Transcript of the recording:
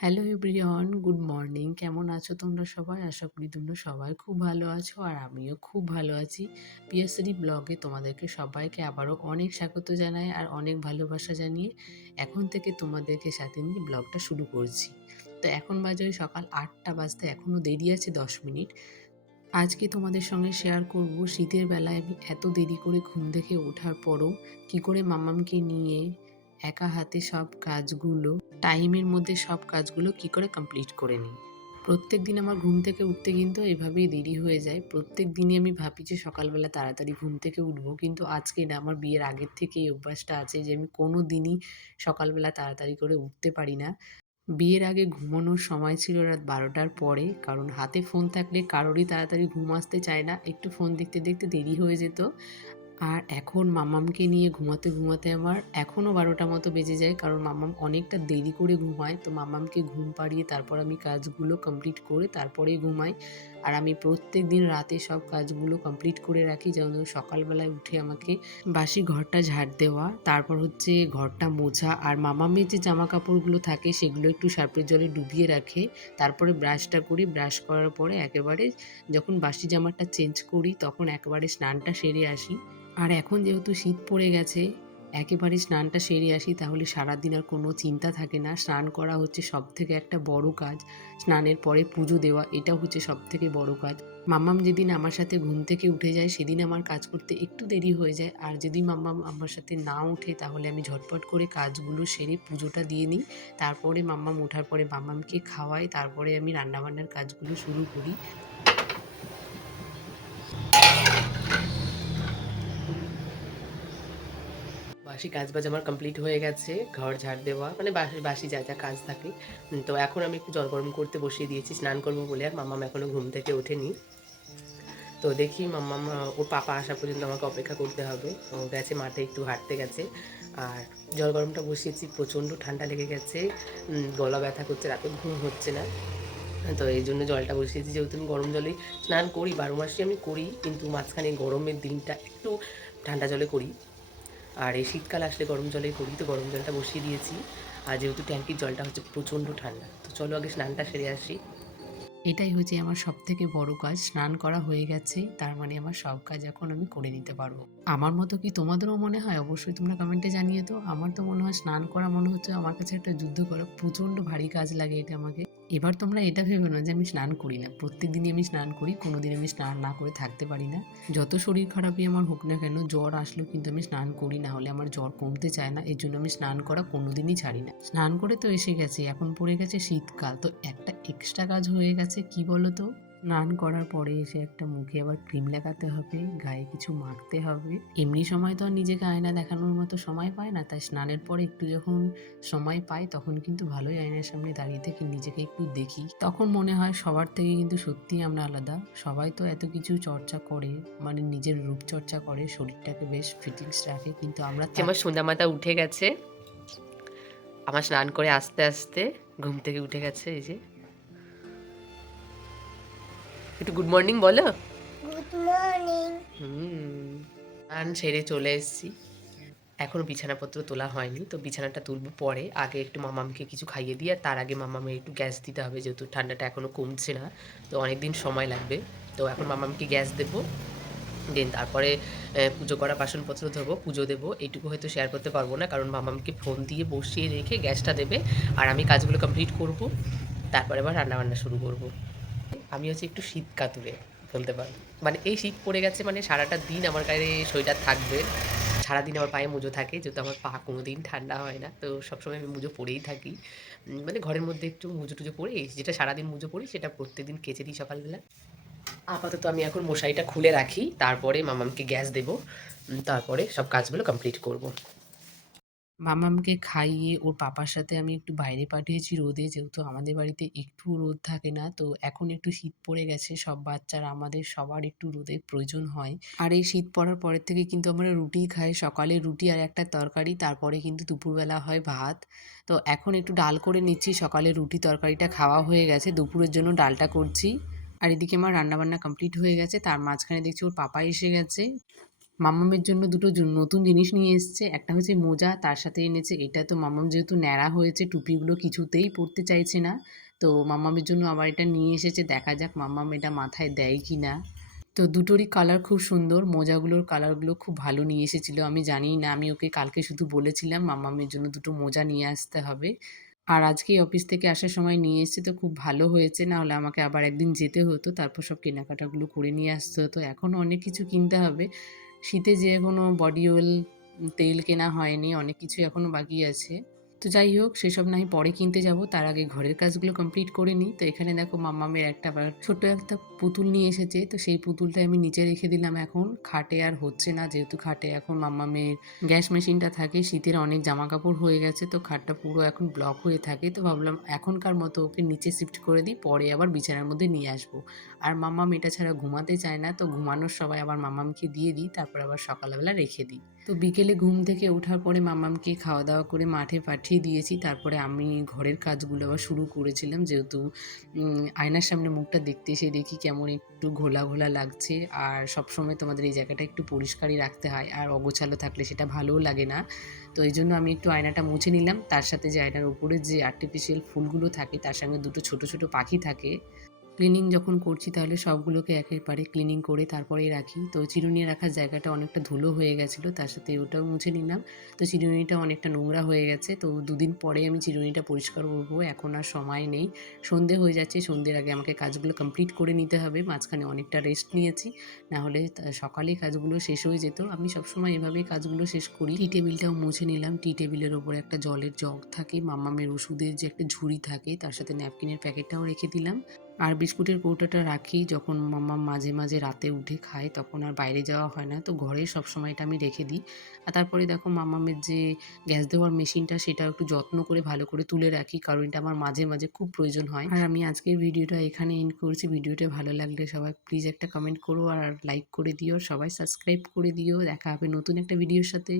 Hello everyone, good morning. কেমন আছো তোমরা সবাই? আশা করি তোমরা সবাই খুব ভালো আছো আর আমিও খুব ভালো আছি। পিয়াশ্রী ব্লগে তোমাদেরকে সবাইকে আবারও অনেক স্বাগত জানাই আর অনেক ভালোবাসা জানিয়ে এখন থেকে তোমাদেরকে সাথে নিয়ে ব্লগটা শুরু করছি। তো এখন বাজে ওই সকাল ৮টা বাজতে এখনও দেরি আছে 10 মিনিট। আজকে তোমাদের সঙ্গে শেয়ার করব শীতের বেলায় আমি এত দেরি করে ঘুম থেকে ওঠার পরও কি করে মাম্মামকে নিয়ে একা হাতে সব কাজগুলো টাইমের মধ্যে সব কাজগুলো কি করে কমপ্লিট করে নিই। প্রত্যেক দিন আমার ঘুম থেকে উঠতে কিন্তু এভাবেই দেরি হয়ে যায়। প্রত্যেক দিনই আমি ভাবি যে সকালবেলা তাড়াতাড়ি ঘুম থেকে উঠবো, কিন্তু আজকে না, আমার বিয়ের আগের থেকে এই অভ্যাসটা আছে যে আমি কোনো দিনই সকালবেলা তাড়াতাড়ি করে উঠতে পারি না। বিয়ের আগে ঘুমানোর সময় ছিল রাত ১২টার পরে, কারণ হাতে ফোন থাকলে কারোরই তাড়াতাড়ি ঘুম আসতে চায় না, একটু ফোন দেখতে দেখতে দেরি হয়ে যেত। আর এখন মাম্মামকে নিয়ে ঘুমাতে ঘুমাতে আমার এখনও ১২টা মতো বেজে যায়, কারণ মাম্মাম অনেকটা দেরি করে ঘুমায়। তো মাম্মামকে ঘুম পাড়িয়ে তারপর আমি কাজগুলো কমপ্লিট করে তারপরেই ঘুমাই। আর আমি প্রত্যেক দিন রাতে সব কাজগুলো কমপ্লিট করে রাখি, যেন সকালবেলায় উঠে আমাকে বাসি ঘরটা ঝাড় দেওয়া, তারপর হচ্ছে ঘরটা মোছা, আর মামামের যে জামা কাপড়গুলো থাকে সেগুলো একটু সার্ফের জলে ডুবিয়ে রাখে। তারপরে ব্রাশটা করি, ব্রাশ করার পরে একেবারে যখন বাসি জামাটা চেঞ্জ করি তখন একেবারে স্নানটা সেরে আসি। আর এখন যেহেতু শীত পড়ে গেছে, একেবারে স্নানটা সেরে আসি, তাহলে সারাদিন আর কোনো চিন্তা থাকে না। স্নান করা হচ্ছে সবথেকে একটা বড় কাজ। স্নানের পরে পুজো দেওয়া, এটা হচ্ছে সবথেকে বড় কাজ। মাম্মাম যেদিন আমার সাথে ঘুম থেকে উঠে যায় সেদিন আমার কাজ করতে একটু দেরি হয়ে যায়, আর যদি মাম্মাম আমার সাথে না ওঠে তাহলে আমি ঝটপট করে কাজগুলো সেরে পুজোটা দিয়ে নিই। তারপরে মাম্মাম ওঠার পরে মাম্মামকে খাওয়াই, তারপরে আমি রান্নাবান্নার কাজগুলো শুরু করি। বাসি কাজবাজ আমার কমপ্লিট হয়ে গেছে। ঘর ঝাড় দেওয়া, মানে বাসি বাসি যা যা কাজ থাকে। তো এখন আমি একটু জল গরম করতে বসিয়ে দিয়েছি স্নান করবো বলে, আর মাম্মাম এখনও ঘুম থেকে ওঠেনি। তো দেখি মাম্মাম ওর পাপা আসা পর্যন্ত আমাকে অপেক্ষা করতে হবে। ও গেছে মাঠে, একটু হাঁটতে গেছে। আর জল গরমটা বসিয়েছি, প্রচণ্ড ঠান্ডা লেগে গেছে, গলা ব্যথা করছে, রাতে ঘুম হচ্ছে না। তো এই জন্য জলটা বসিয়েছি, যেহেতু আমি গরম জলেই স্নান করি, ১২ মাসই আমি করি, কিন্তু মাঝখানে গরমের দিনটা একটু ঠান্ডা জলে করি। আর এই শীতকাল আসলে গরম জলেই করি, তো গরম জলটা বসিয়ে দিয়েছি। আর যেহেতু ট্যাঙ্কির জলটা হচ্ছে প্রচণ্ড ঠান্ডা, তো চলো আগে স্নানটা সেরে আসি। এটাই হচ্ছে আমার সবথেকে বড় কাজ। স্নান করা হয়ে গেছে, তার মানে আমার সব কাজ এখন আমি করে নিতে পারবো। আমার মতো কি তোমাদেরও মনে হয়? অবশ্যই তোমরা কমেন্টে জানিয়ে তো। আমার তো মনে হয় স্নান করা মনে হচ্ছে আমার কাছে একটা যুদ্ধ করা, প্রচণ্ড ভারী কাজ লাগে এটা আমাকে। এবার তোমরা এটা ভেবে না যে আমি স্নান করি না, প্রত্যেক দিনই আমি স্নান করি, কোনোদিন আমি স্নান না করে থাকতে পারি না। যত শরীর খারাপই আমার হোক না কেন, জ্বর আসলেও কিন্তু আমি স্নান করি, না হলে আমার জ্বর কমতে চায় না। এর জন্য আমি স্নান করা কোনোদিনই ছাড়ি না। স্নান করে তো এসে গেছি, এখন পড়ে গেছে শীতকাল, তো একটা এক্সট্রা কাজ হয়ে গেছে, কি বলো তো? স্নান করার পরে এসে একটা মুখে আবার ক্রিম লাগাতে হবে, গায়ে কিছু মাখতে হবে। এমনি সময় তো আর নিজেকে আয়না দেখানোর মতো সময় পায় না, তাই স্নানের পরে একটু যখন সময় পাই তখন কিন্তু ভালোই আয়নার সামনে দাঁড়িয়ে থেকে নিজেকে একটু দেখি। তখন মনে হয় সবার থেকে কিন্তু সত্যিই আমরা আলাদা। সবাই তো এত কিছু চর্চা করে, মানে নিজের রূপচর্চা করে, শরীরটাকে বেশ ফিটিংস রাখে, কিন্তু আমরা আমার সন্ধ্যা মাতা উঠে গেছে, আমার স্নান করে আস্তে আস্তে ঘুম থেকে উঠে গেছে। এই যে একটু গুড মর্নিং বলো। Good morning. স্নান সেরে চলে এসেছি, এখনও বিছানাপত্র তোলা হয়নি, তো বিছানাটা তুলবো পরে। আগে একটু মামামকে কিছু খাইয়ে দিয়ে, আর তার আগে মামামের একটু গ্যাস দিতে হবে, যেহেতু ঠান্ডাটা এখনও কমছে না, তো অনেক দিন সময় লাগবে। তো এখন মামামকে গ্যাস দেবো, দেন তারপরে পুজো করা বাসনপত্র ধোবো, পুজো দেবো। এইটুকু হয়তো শেয়ার করতে পারবো না, কারণ মামামকে ফোন দিয়ে বসিয়ে রেখে গ্যাসটা দেবে, আর আমি কাজগুলো কমপ্লিট করব, তারপরে আবার রান্নাবান্না শুরু করব। আমি হচ্ছে একটু শীত কাতুরে বলতে পারো, মানে এই শীত পড়ে গেছে মানে সারাটা দিন আমার গায়ে সোয়েটার থাকবে, সারাদিন আমার পায়ে মুজো থাকে, যেহেতু আমার পা কোনো দিন ঠান্ডা হয় না, তো সবসময় আমি মুজো পরেই থাকি। মানে ঘরের মধ্যে একটু মুজো টুজো পরে, যেটা সারাদিন মুজো পরি সেটা প্রত্যেকদিন কেচে দিই সকালবেলা। আপাতত আমি এখন মশারিটা খুলে রাখি, তারপরে মামামকে গ্যাস দেবো, তারপরে সব কাজগুলো কমপ্লিট করব। মামামকে খাইয়ে ওর পাপার সাথে আমি একটু বাইরে পাঠিয়েছি রোদে, যেহেতু আমাদের বাড়িতে একটু রোদ থাকে না, তো এখন একটু শীত পড়ে গেছে, সব বাচ্চারা আমাদের সবার একটু রোদের প্রয়োজন হয়। আর এই শীত পড়ার পরের থেকে কিন্তু আমরা রুটি খাই, সকালে রুটি আর একটা তরকারি, তারপরে কিন্তু দুপুরবেলা হয় ভাত। তো এখন একটু ডাল করে নিচ্ছি, সকালে রুটি তরকারিটা খাওয়া হয়ে গেছে, দুপুরের জন্য ডালটা করছি। আর এদিকে আমার রান্নাবান্না কমপ্লিট হয়ে গেছে, তার মাঝখানে দেখছি ওর পাপা এসে গেছে। মাম্মামের জন্য দুটো নতুন জিনিস নিয়ে এসছে। একটা হচ্ছে মোজা, তার সাথে এনেছে এটা। তো মাম্মাম যেহেতু ন্যাড়া হয়েছে, টুপিগুলো কিছুতেই পরতে চাইছে না। তো মাম্মামের জন্য আবার এটা নিয়ে এসেছে। দেখা যাক মাম্মাম এটা মাথায় দেয় কিনা। তো দুটোরই কালার খুব সুন্দর। মোজাগুলোর কালারগুলো খুব ভালো নিয়ে এসেছিল। আমি জানিই না, আমি ওকে কালকে শুধু বলেছিলাম মাম্মামের জন্য দুটো মোজা নিয়ে আসতে হবে। আর আজকেই অফিস থেকে আসার সময় নিয়ে এসেছে, তো খুব ভালো হয়েছে। না হলে আমাকে আবার একদিন যেতে হতো, তারপর সব কেনাকাটাগুলো করে নিয়ে আসতে হতো। এখনও অনেক কিছু কিনতে হবে। শীতে যে এখনও বডি অয়েল, তেল কেনা হয়নি, অনেক কিছুই এখনও বাকি আছে। তো যাই হোক, সেসব না হয় পরে কিনতে যাব, তার আগে ঘরের কাজগুলো কমপ্লিট করে নিই। তো এখানে দেখো মাম্মামের একটা আবার ছোট্ট একটা পুতুল নিয়ে এসেছে। তো সেই পুতুলটা আমি নিচে রেখে দিলাম। এখন খাটে আর হচ্ছে না, যেহেতু খাটে এখন মাম্মামের গ্যাস মেশিনটা থাকে। শীতের অনেক জামা কাপড় হয়ে গেছে, তো খাটটা পুরো এখন ব্লক হয়ে থাকে। তো ভাবলাম এখনকার মতো ওকে নিচে শিফট করে দিই, পরে আবার বিছানার মধ্যে নিয়ে আসবো। আর মাম্মাম এটা ছাড়া ঘুমাতে চায় না, তো ঘুমানোর সময় আবার মাম্মামকে দিয়ে দিই, তারপর আবার সকালবেলা রেখে দিই। তো বিকেলে ঘুম থেকে ওঠার পরে মাম্মামকে খাওয়া দাওয়া করে মাঠে পাঠিয়ে দিয়েছি। তারপরে আমি ঘরের কাজগুলো আবার শুরু করেছিলাম, যেহেতু আয়নার সামনে মুখটা দেখতে এসে দেখি কেমন একটু ঘোলা ঘোলা লাগছে। আর সবসময় তোমাদের এই জায়গাটা একটু পরিষ্কারই রাখতে হয়, আর অগোছালো থাকলে সেটা ভালোও লাগে না। তো এই জন্য আমি একটু আয়নাটা মুছে নিলাম। তার সাথে যে আয়নার উপরে যে আর্টিফিশিয়াল ফুলগুলো থাকে, তার সঙ্গে দুটো ছোট ছোট পাখি থাকে। ক্লিনিং যখন করছি তাহলে সবগুলোকে একেবারে ক্লিনিং করে তারপরেই রাখি। তো চিরুনি রাখার জায়গাটা অনেকটা ধুলো হয়ে গেছিলো, তার সাথে ওটাও মুছে নিলাম। তো চিরুনিটা অনেকটা নোংরা হয়ে গেছে, তো ২ দিন পরে আমি চিরুনিটা পরিষ্কার করব। এখন আর সময় নেই, সন্ধে হয়ে যাচ্ছে। সন্ধ্যের আগে আমাকে কাজগুলো কমপ্লিট করে নিতে হবে। মাঝখানে অনেকটা রেস্ট নিয়েছি, না হলে সকালেই কাজগুলো শেষ হয়ে যেত। আমি সবসময় এভাবেই কাজগুলো শেষ করি। টি টেবিলটাও মুছে নিলাম। টি টেবিলের ওপরে একটা জলের জগ থাকে, মাম্মামের ওষুধের যে একটা ঝুড়ি থাকে, তার সাথে ন্যাপকিনের প্যাকেটটাও রেখে দিলাম। আর বিস্কুটের কৌটোটা রাখি, যখন মাম্মাম মাঝে মাঝে রাতে উঠে খায় তখন আর বাইরে যাওয়া হয় না, তো ঘরেই সবসময় এটা আমি রেখে দিই। আর তারপরে দেখো মাম্মামের যে গ্যাস দেওয়ার মেশিনটা, সেটাও একটু যত্ন করে ভালো করে তুলে রাখি, কারণ এটা আমার মাঝে মাঝে খুব প্রয়োজন হয়। আর আমি আজকের ভিডিওটা এখানে এন্ড করছি। ভিডিওটা ভালো লাগলে সবাই প্লিজ একটা কমেন্ট করো আর লাইক করে দিও, সবাই সাবস্ক্রাইব করে দিও। দেখা হবে নতুন একটা ভিডিওর সাথে।